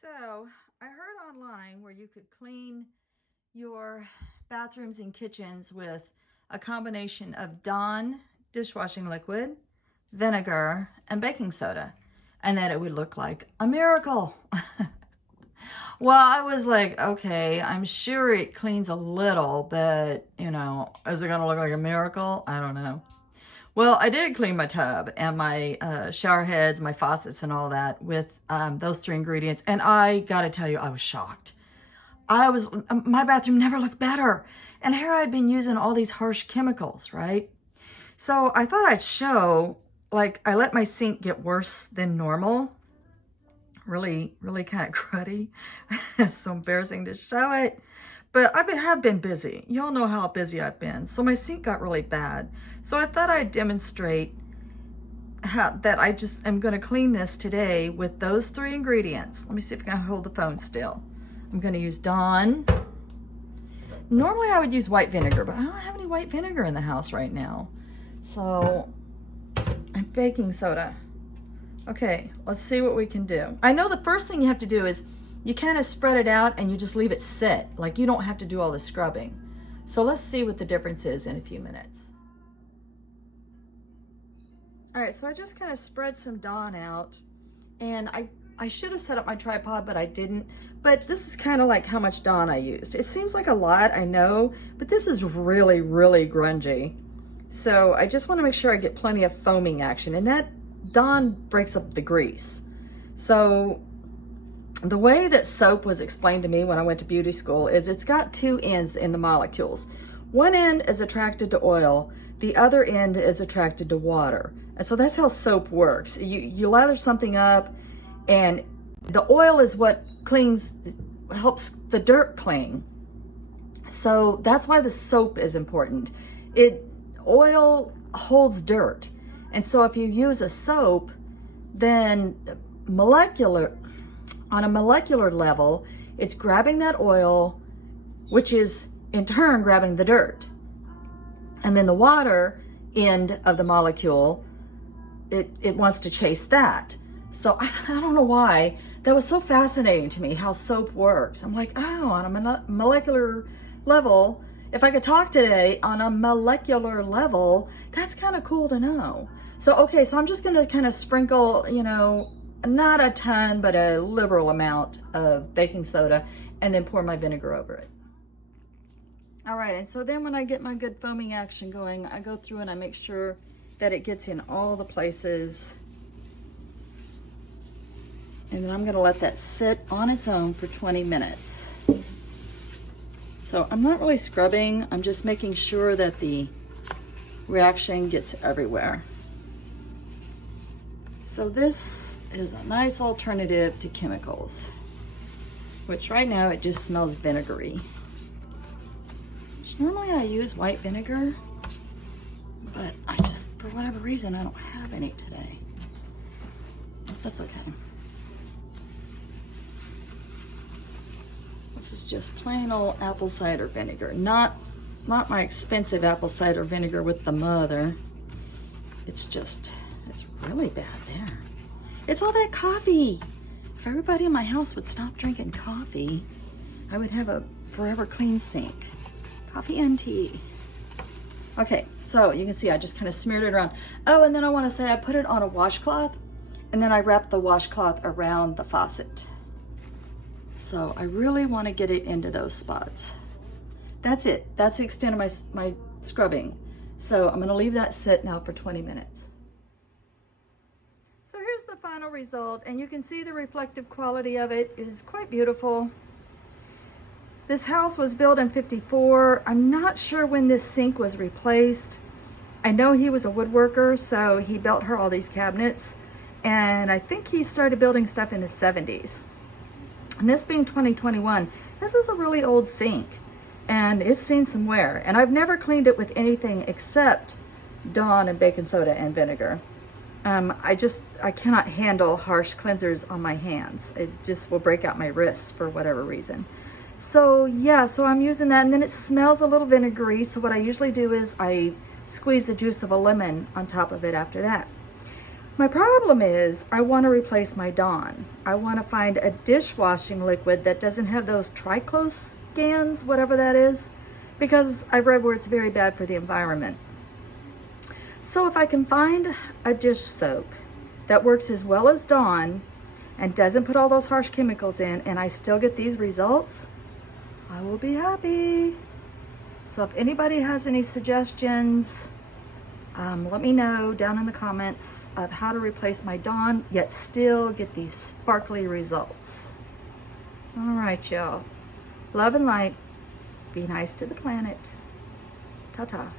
So I heard online where you could clean your bathrooms and kitchens with a combination of Dawn dishwashing liquid, vinegar, and baking soda, and that it would look like a miracle. Well, I was like, okay, I'm sure it cleans a little, but is it gonna look like a miracle? I don't know. Well, I did clean my tub and my shower heads, my faucets, and all that with those three ingredients. And I gotta tell you, I was shocked. My bathroom never looked better. And here I'd been using all these harsh chemicals, right? So I thought I'd show, like, I let my sink get worse than normal. Really, really kind of cruddy. It's so embarrassing to show it. But have been busy. You all know how busy I've been. So my sink got really bad. So I thought I'd demonstrate that I just am going to clean this today with those three ingredients. Let me see if I can hold the phone still. I'm going to use Dawn. Normally I would use white vinegar, but I don't have any white vinegar in the house right now. So, and baking soda. Okay, let's see what we can do. I know the first thing you have to do is you kind of spread it out and you just leave it sit. Like, you don't have to do all the scrubbing. So let's see what the difference is in a few minutes. All right, so I just kind of spread some Dawn out, and I should have set up my tripod, but I didn't. But this is kind of like how much Dawn I used. It seems like a lot, I know, but this is really, really grungy. So I just want to make sure I get plenty of foaming action, and that Dawn breaks up the grease. So the way that soap was explained to me when I went to beauty school is it's got two ends in the molecules. One end is attracted to oil, the other end is attracted to water. And so that's how soap works. You lather something up, and the oil is what helps the dirt cling. So that's why the soap is important. Oil holds dirt. And so if you use a soap, then on a molecular level, it's grabbing that oil, which is in turn grabbing the dirt. And then the water end of the molecule, it wants to chase that. So I don't know why. That was so fascinating to me, how soap works. I'm like, oh, on a molecular level, if I could talk today on a molecular level, that's kind of cool to know. So, okay, so I'm just gonna kind of sprinkle, not a ton, but a liberal amount of baking soda, and then pour my vinegar over it. All right, and so then when I get my good foaming action going, I go through and I make sure that it gets in all the places. And then I'm gonna let that sit on its own for 20 minutes. So I'm not really scrubbing, I'm just making sure that the reaction gets everywhere. So this is a nice alternative to chemicals, which right now it just smells vinegary. Normally I use white vinegar, but for whatever reason, I don't have any today. That's okay. This is just plain old apple cider vinegar, not my expensive apple cider vinegar with the mother. It's really bad there. It's all that coffee. If everybody in my house would stop drinking coffee, I would have a forever clean sink. Coffee and tea. Okay, so you can see I just kind of smeared it around. Oh, and then I want to say I put it on a washcloth, and then I wrapped the washcloth around the faucet. So I really want to get it into those spots. That's it. That's the extent of my scrubbing. So I'm going to leave that sit now for 20 minutes. So here's the final result, and you can see the reflective quality of it is quite beautiful. This house was built in '54. I'm not sure when this sink was replaced. I know he was a woodworker, so he built her all these cabinets, and I think he started building stuff in the 70s. And this being 2021, this is a really old sink, and it's seen some wear. And I've never cleaned it with anything except Dawn and baking soda and vinegar. I cannot handle harsh cleansers on my hands. It just will break out my wrists for whatever reason. So yeah, so I'm using that, and then it smells a little vinegary. So what I usually do is I squeeze the juice of a lemon on top of it after that. My problem is I want to replace my Dawn. I want to find a dishwashing liquid that doesn't have those triclosans, whatever that is, because I've read where it's very bad for the environment. So if I can find a dish soap that works as well as Dawn and doesn't put all those harsh chemicals in, and I still get these results, I will be happy. So if anybody has any suggestions, let me know down in the comments of how to replace my Dawn, yet still get these sparkly results. All right, y'all. Love and light. Be nice to the planet. Ta-ta.